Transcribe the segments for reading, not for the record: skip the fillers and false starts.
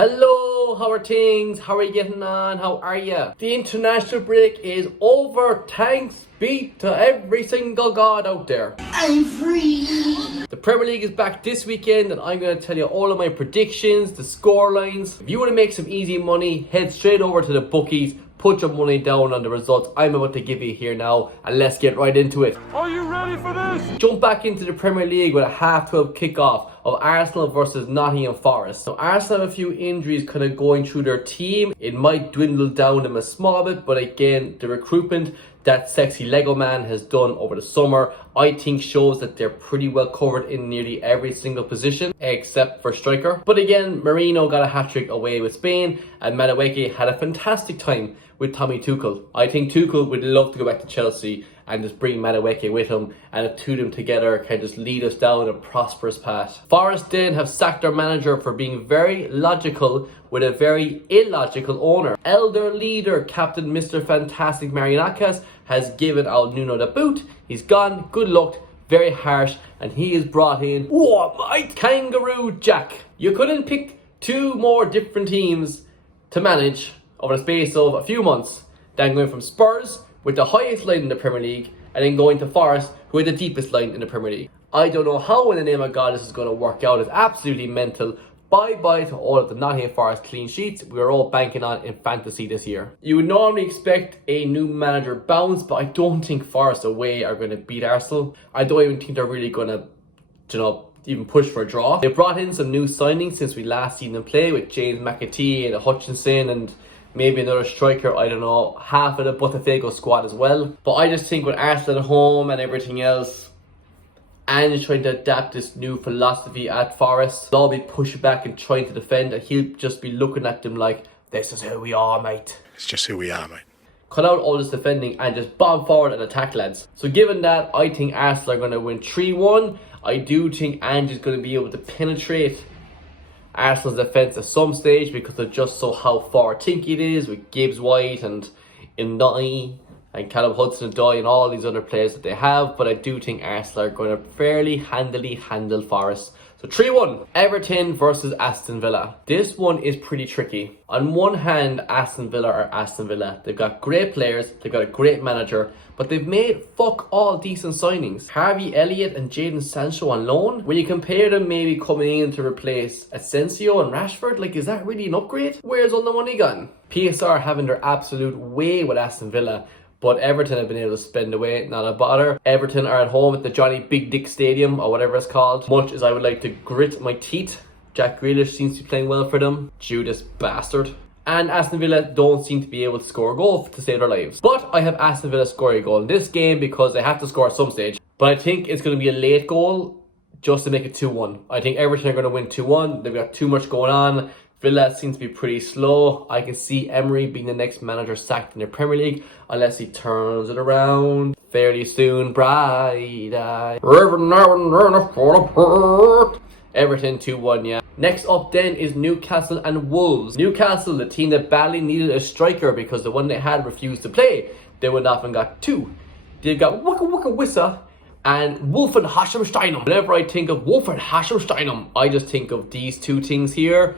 Hello, how are things? How are you getting on? How are you? The international break is over. Thanks be to every single god out there. I'm free. The Premier League is back this weekend and I'm going to tell you all of my predictions, the score lines. If you want to make some easy money, head straight over to the bookies. Put your money down on the results I'm about to give you here now, and let's get right into it. Are you ready for this? Jump back into the Premier League with a half-12 kickoff of Arsenal versus Nottingham Forest. Now, Arsenal have a few injuries kind of going through their team. It might dwindle down them a small bit, but again, the recruitment that sexy Lego man has done over the summer, I think shows that they're pretty well covered in nearly every single position, except for striker. But again, Marino got a hat-trick away with Spain, and Madueke had a fantastic time with Tommy Tuchel. I think Tuchel would love to go back to Chelsea and just bring Madueke with him, and the two of them together can just lead us down a prosperous path. Forest then have sacked their manager for being very logical with a very illogical owner. Elder leader, Captain Mr. Fantastic Marianakis, has given Al Nuno the boot. He's gone, good luck, very harsh, and he is brought in, what mate? Kangaroo Jack. You couldn't pick two more different teams to manage over the space of a few months than going from Spurs with the highest line in the Premier League and then going to Forest who had the deepest line in the Premier League. I don't know how in the name of God this is going to work out. It's absolutely mental. Bye-bye to all of the Nottingham Forest clean sheets we are all banking on in fantasy this year. You would normally expect a new manager bounce, but I don't think Forest away are going to beat Arsenal. I don't even think they're really going to, even push for a draw. They brought in some new signings since we last seen them play with James McAtee and Hutchinson and maybe another striker, I don't know, half of the Botafogo squad as well. But I just think with Arsenal at home and everything else, and trying to adapt this new philosophy at Forest, they'll be pushing back and trying to defend, and he'll just be looking at them like, this is who we are, mate. It's just who we are, mate. Cut out all this defending and just bomb forward and attack, lads. So given that, I think Arsenal are going to win 3-1. I do think Ange's going to be able to penetrate Arsenal's defence at some stage because of just so how forward-thinking it is with Gibbs White and Indai and Callum Hudson-Odoi and all these other players that they have. But I do think Arsenal are going to fairly handily handle Forest. So 3-1, Everton versus Aston Villa. This one is pretty tricky. On one hand, Aston Villa are Aston Villa. They've got great players, they've got a great manager, but they've made fuck all decent signings. Harvey Elliott and Jadon Sancho on loan. When you compare them maybe coming in to replace Asensio and Rashford, like, is that really an upgrade? Where's all the money gone? PSR having their absolute way with Aston Villa, but Everton have been able to spend away, not a bother. Everton are at home at the Johnny Big Dick Stadium, or whatever it's called. Much as I would like to grit my teeth, Jack Grealish seems to be playing well for them. Judas bastard. And Aston Villa don't seem to be able to score a goal to save their lives. But I have Aston Villa scoring a goal in this game because they have to score at some stage. But I think it's going to be a late goal just to make it 2-1. I think Everton are going to win 2-1. They've got too much going on. Villa seems to be pretty slow. I can see Emery being the next manager sacked in the Premier League unless he turns it around fairly soon. Bright-eyed. Everton 2-1, yeah. Next up then is Newcastle and Wolves. Newcastle, the team that badly needed a striker because the one they had refused to play. They went off and got two. They've got Waka Waka Wissa and Wolfen Hashem-Steinem. Whenever I think of Wolfen Hashem-Steinem, I just think of these two things here.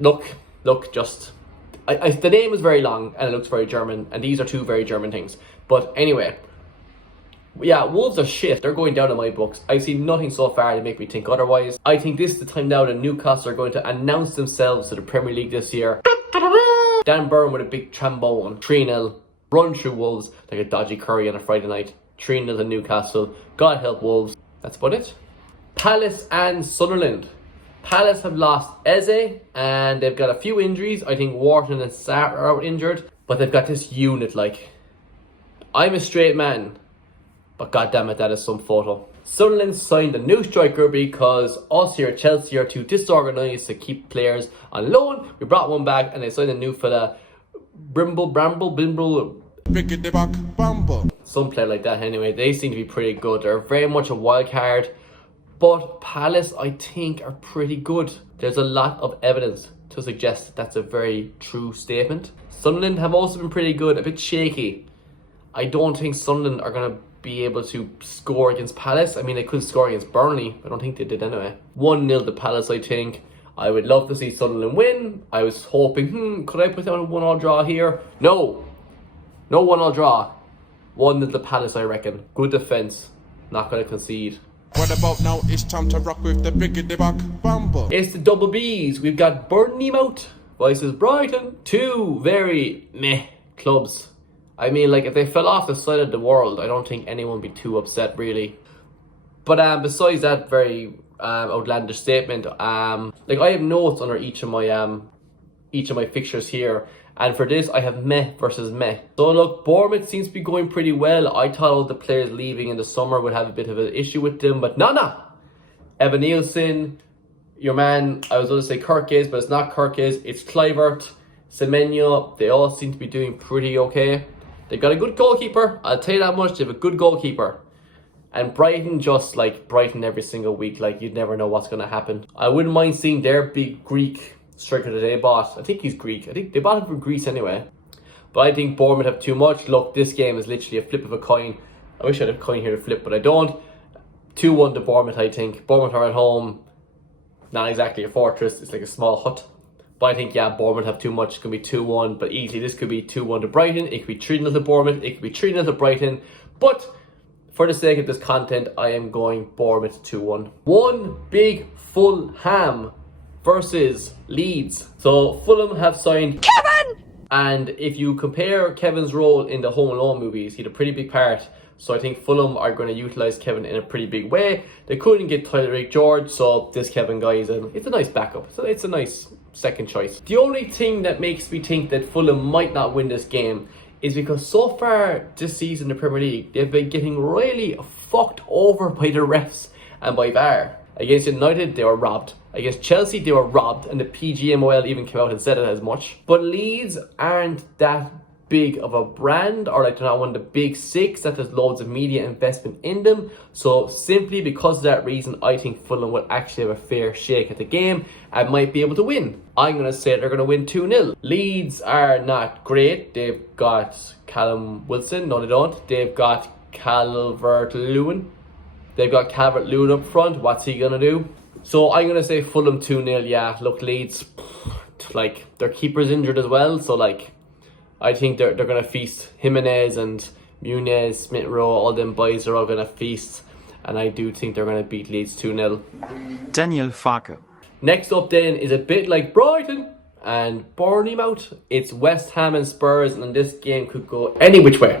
Look, just... the name is very long and it looks very German, and these are two very German things. But anyway, yeah, Wolves are shit. They're going down in my books. I see nothing so far to make me think otherwise. I think this is the time now that Newcastle are going to announce themselves to the Premier League this year. Dan Burn with a big trombone. 3-0. Run through Wolves like a dodgy curry on a Friday night. 3-0 to Newcastle. God help Wolves. That's about it. Palace and Sunderland. Palace have lost Eze and they've got a few injuries. I think Wharton and Sarr are out injured. But they've got this unit like... I'm a straight man, but goddammit, that is some photo. Sunderland signed a new striker because us here at Chelsea are too disorganised to keep players on loan. We brought one back and they signed a new fella. Brimble, Biggity back, bumble. some player like that anyway. They seem to be pretty good. They're very much a wild card. But Palace, I think, are pretty good. There's a lot of evidence to suggest that that's a very true statement. Sunderland have also been pretty good, a bit shaky. I don't think Sunderland are going to be able to score against Palace. I mean, they could score against Burnley. I don't think they did anyway. 1-0 to Palace, I think. I would love to see Sunderland win. I was hoping, could I put down a 1-1 draw here? No 1-1 draw. 1-0 to Palace, I reckon. Good defence, not going to concede. What about now? It's time to rock with the biggity back bumper. It's the double Bs. We've got Bournemouth versus Brighton. Two very meh clubs. I mean, like, if they fell off the side of the world, I don't think anyone would be too upset, really. But besides that very outlandish statement, like, I have notes under each of my fixtures here, and for this I have meh versus meh. So look, Bournemouth seems to be going pretty well. I thought all the players leaving in the summer would have a bit of an issue with them, but nah. Evan Nielsen, your man, I was going to say Kirkes, but it's not Kirkes, it's Kluivert, Semenyo. They all seem to be doing pretty okay. They've got a good goalkeeper, I'll tell you that much. They have a good goalkeeper. And Brighton, just like Brighton every single week, like, you'd never know what's going to happen. I wouldn't mind seeing their big Greek striker that they bought. I think he's Greek. I think they bought him from Greece anyway. But I think Bournemouth have too much. Look, this game is literally a flip of a coin. I wish I had a coin here to flip, but I don't. 2-1 to Bournemouth, I think. Bournemouth are at home. Not exactly a fortress. It's like a small hut. But I think, yeah, Bournemouth have too much. It's going to be 2-1. But easily, this could be 2-1 to Brighton. It could be 3-0 to Bournemouth. It could be 3-0 to Brighton. But for the sake of this content, I am going Bournemouth 2-1. One big Fulham versus Leeds. So Fulham have signed Kevin! And if you compare Kevin's role in the Home Alone movies, he had a pretty big part. So I think Fulham are going to utilise Kevin in a pretty big way. They couldn't get Tyler George, so this Kevin guy it's a nice backup. So it's a nice second choice. The only thing that makes me think that Fulham might not win this game is because so far this season in the Premier League, they've been getting really fucked over by the refs and by VAR. Against United, they were robbed. Against Chelsea, they were robbed, and the PGMOL even came out and said it as much. But Leeds aren't that big of a brand, or like they're not one of the big six that there's loads of media investment in them. So simply because of that reason, I think Fulham will actually have a fair shake at the game and might be able to win. I'm going to say they're going to win 2-0. Leeds are not great. They've got Callum Wilson. No, they don't. They've got Calvert-Lewin. They've got Calvert-Lewin up front. What's he going to do? So I'm going to say Fulham 2-0. Yeah, look, Leeds, like, their keeper's injured as well. So, like, I think they're going to feast. Jimenez and Muniz, Smith Rowe, all them boys are all going to feast. And I do think they're going to beat Leeds 2-0. Daniel Farke. Next up then is a bit like Brighton and Bournemouth. It's West Ham and Spurs, and this game could go any which way.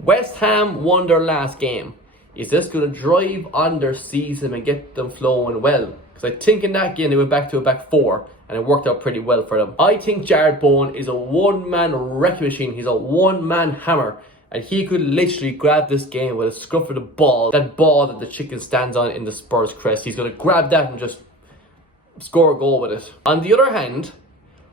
West Ham won their last game. Is this going to drive on their season and get them flowing well? Because I think in that game they went back to a back four and it worked out pretty well for them. I think Jared Bowen is a one-man wrecking machine. He's a one-man hammer. And he could literally grab this game with a scruff of the ball. That ball that the chicken stands on in the Spurs crest. He's going to grab that and just score a goal with it. On the other hand,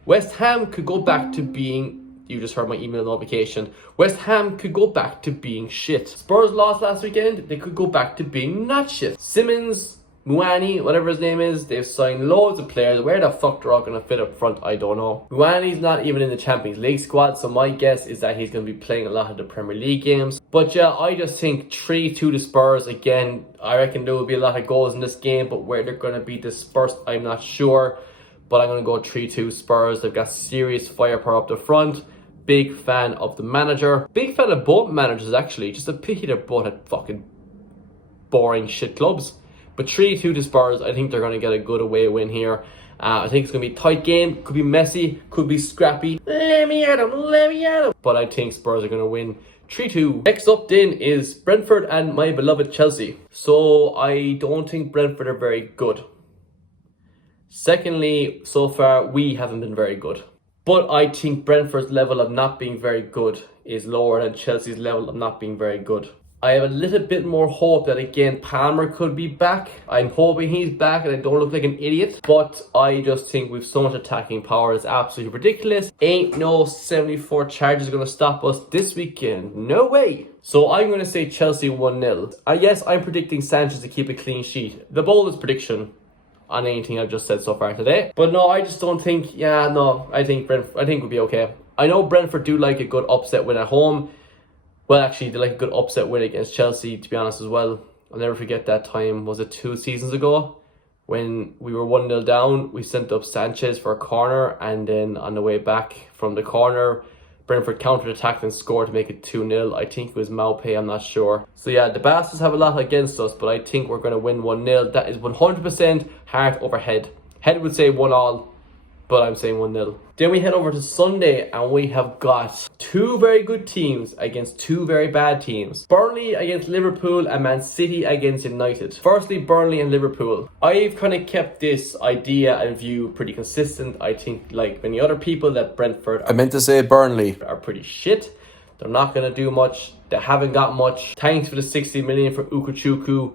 West Ham could go back to being... You just heard my email notification. West Ham could go back to being shit. Spurs lost last weekend. They could go back to being not shit. Simmons, Muani, whatever his name is, they've signed loads of players. Where the fuck they're all going to fit up front, I don't know. Muani's not even in the Champions League squad, so my guess is that he's going to be playing a lot of the Premier League games. But yeah, I just think 3-2 to Spurs. Again, I reckon there will be a lot of goals in this game, but where they're going to be dispersed, I'm not sure. But I'm going to go 3-2 Spurs. They've got serious firepower up the front. Big fan of the manager. Big fan of both managers, actually. Just a pity they're both at fucking boring shit clubs. But 3-2 to Spurs. I think they're going to get a good away win here. I think it's going to be a tight game. Could be messy. Could be scrappy. Let me at them. But I think Spurs are going to win 3-2. Next up then is Brentford and my beloved Chelsea. So I don't think Brentford are very good. Secondly, so far we haven't been very good. But I think Brentford's level of not being very good is lower than Chelsea's level of not being very good. I have a little bit more hope that, again, Palmer could be back. I'm hoping he's back and I don't look like an idiot. But I just think we've so much attacking power. It's absolutely ridiculous. Ain't no 74 charges going to stop us this weekend. No way. So I'm going to say Chelsea 1-0. Yes, I'm predicting Sanchez to keep a clean sheet. The boldest prediction on anything I've just said so far today. But no, I just don't think, I think we'll be okay. I know Brentford do like a good upset win at home. Well, actually, they like a good upset win against Chelsea, to be honest, as well. I'll never forget that time, was it 2 seasons ago? when we were 1-0 down, we sent up Sanchez for a corner, and then on the way back from the corner, Brentford counter-attacked and scored to make it 2-0. I think it was Maupay, I'm not sure. So yeah, the Bastards have a lot against us, but I think we're going to win 1-0. That is 100% heart over head. Head would say 1-1, but I'm saying 1-0. Then we head over to Sunday, and we have got two very good teams against two very bad teams. Burnley against Liverpool and Man City against United. Firstly, Burnley and Liverpool. I've kind of kept this idea and view pretty consistent. I think, like many other people, that Brentford I meant to say Burnley are pretty shit. They're not going to do much. They haven't got much. Thanks for the 60 million for Ukuchuku,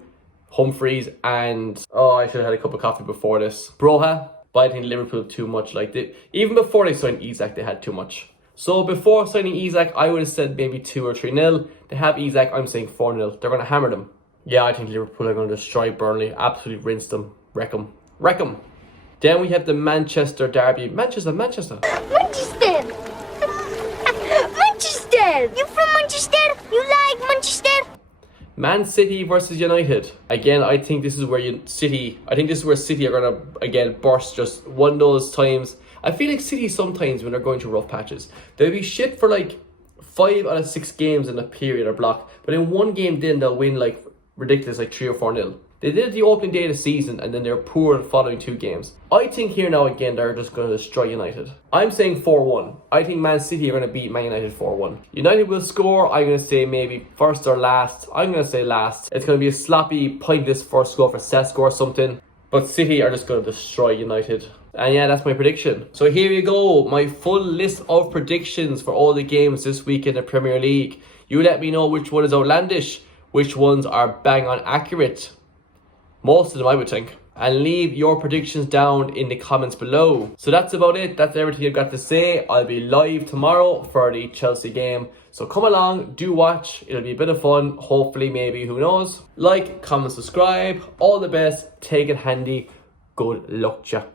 Humphreys, and I should have had a cup of coffee before this, Broha. But I think Liverpool too much. Like even before they signed Isak, they had too much. So before signing Isak, I would have said maybe 2 or 3-0. They have Isak, I'm saying 4-0. They're going to hammer them. Yeah, I think Liverpool are going to destroy Burnley. Absolutely rinse them. Wreck them. Wreck them. Then we have the Manchester derby. Manchester. Manchester! Manchester! You from Manchester? You like Manchester? Man City versus United. Again, I think this is where City are going to, again, burst. Just one of those times. I feel like City sometimes, when they're going through rough patches, they'll be shit for like 5 out of 6 games in a period or block. But in one game then, they'll win like ridiculous, like 3 or 4-0. They did it the opening day of the season, and then they're poor the following 2 games. I think here now again, they're just going to destroy United. I'm saying 4-1. I think Man City are going to beat Man United 4-1. United will score. I'm going to say maybe first or last. I'm going to say last. It's going to be a sloppy, pointless first goal for Sesko or something. But City are just going to destroy United. And yeah, that's my prediction. So here you go. My full list of predictions for all the games this week in the Premier League. You let me know which one is outlandish. Which ones are bang on accurate. Most of them, I would think. And leave your predictions down in the comments below. So that's about it. That's everything I've got to say. I'll be live tomorrow for the Chelsea game. So come along, do watch. It'll be a bit of fun. Hopefully, maybe, who knows. Like, comment, subscribe. All the best. Take it handy. Good luck, ya.